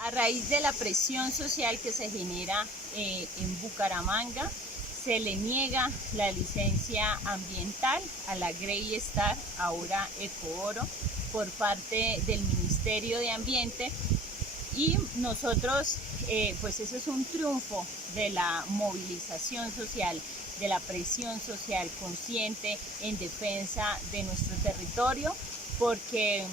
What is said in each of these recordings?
A raíz de la presión social que se genera en Bucaramanga, se le niega la licencia ambiental a la Grey Star, ahora Ecooro, por parte del Ministerio de Ambiente, y nosotros, pues eso es un triunfo de la movilización social, de la presión social consciente en defensa de nuestro territorio, porque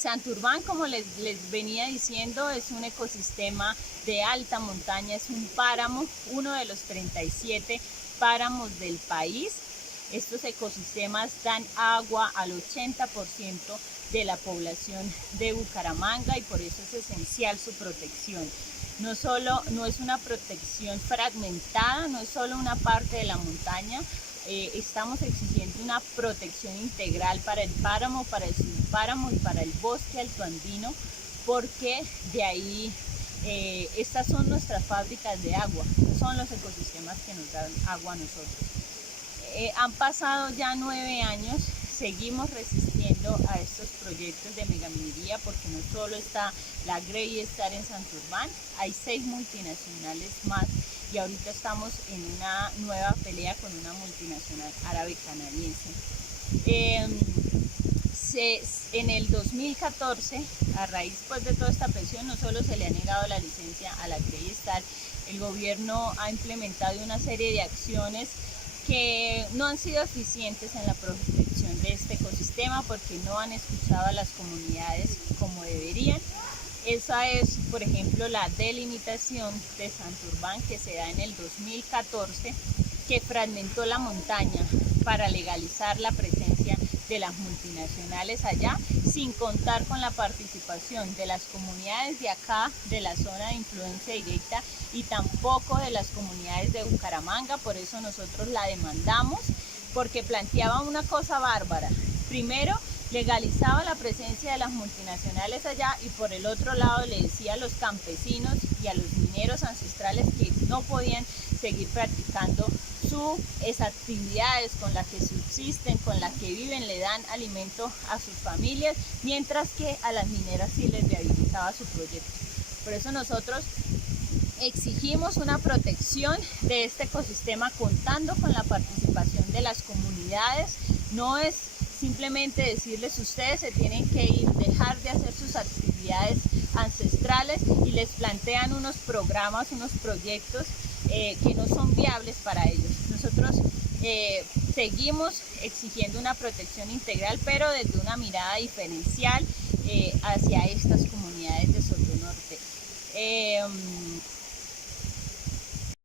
Santurbán, como les venía diciendo, es un ecosistema de alta montaña, es un páramo, uno de los 37 páramos del país. Estos ecosistemas dan agua al 80% de la población de Bucaramanga y por eso es esencial su protección. No es una protección fragmentada, no es solo una parte de la montaña. Estamos exigiendo una protección integral para el páramo, para el subpáramo y para el bosque altoandino, porque de ahí estas son nuestras fábricas de agua, son los ecosistemas que nos dan agua a nosotros. Han pasado ya 9 años, seguimos resistiendo a estos proyectos de megaminería, porque no solo está la Grey Star en Santurbán, hay 6 multinacionales más y ahorita estamos en una nueva pelea con una multinacional árabe canadiense. En el 2014, a raíz pues, de toda esta presión, no solo se le ha negado la licencia a la Grey Star, el gobierno ha implementado una serie de acciones que no han sido eficientes en la protección de este ecosistema, porque no han escuchado a las comunidades como deberían. Esa es, por ejemplo, la delimitación de Santurbán que se da en el 2014, que fragmentó la montaña para legalizar la presencia de las multinacionales allá, sin contar con la participación de las comunidades de acá, de la zona de influencia directa, y tampoco de las comunidades de Bucaramanga. Por eso nosotros la demandamos, porque planteaba una cosa bárbara. Primero, legalizaba la presencia de las multinacionales allá, y por el otro lado le decía a los campesinos y a los mineros ancestrales que no podían seguir practicando esas actividades con las que subsisten, con las que viven, le dan alimento a sus familias, mientras que a las mineras sí les rehabilitaba su proyecto. Por eso nosotros exigimos una protección de este ecosistema contando con la participación de las comunidades. No es simplemente decirles ustedes se tienen que ir, dejar de hacer sus actividades ancestrales, y les plantean unos programas, unos proyectos que no son viables para ellos. Nosotros seguimos exigiendo una protección integral, pero desde una mirada diferencial hacia estas comunidades de Sotonorte.